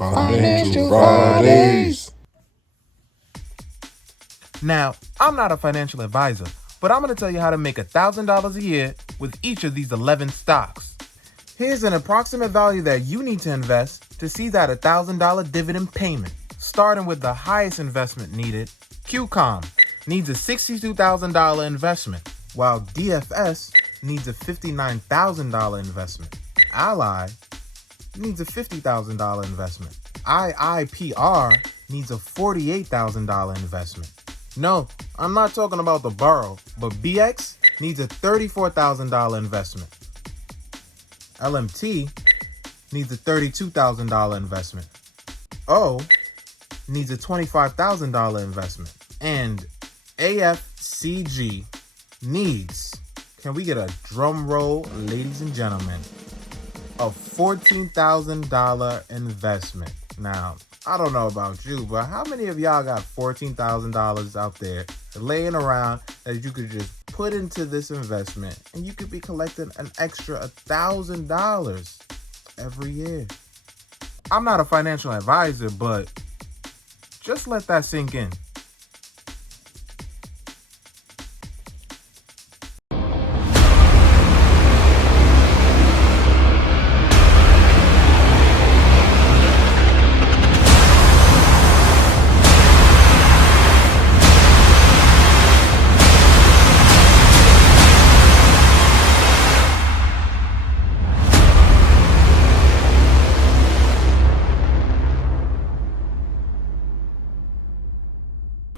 Financial Fridays. Now, I'm not a financial advisor, but I'm going to tell you how to make $1,000 a year with each of these 11 stocks. Here's an approximate value that you need to invest to see that $1,000 dividend payment. Starting with the highest investment needed, CKING needs a $62,000 investment, while DFS needs a $59,000 investment. Ally needs a $50,000 investment. IIPR needs a $48,000 investment. No, I'm not talking about the borough, but BX needs a $34,000 investment. LMT needs a $32,000 investment. O needs a $25,000 investment. And AFCG needs, can we get a drum roll, ladies and gentlemen, a $14,000 investment. Now, I don't know about you, but how many of y'all got $14,000 out there laying around that you could just put into this investment and you could be collecting an extra $1,000 every year? I'm not a financial advisor, but just let that sink in.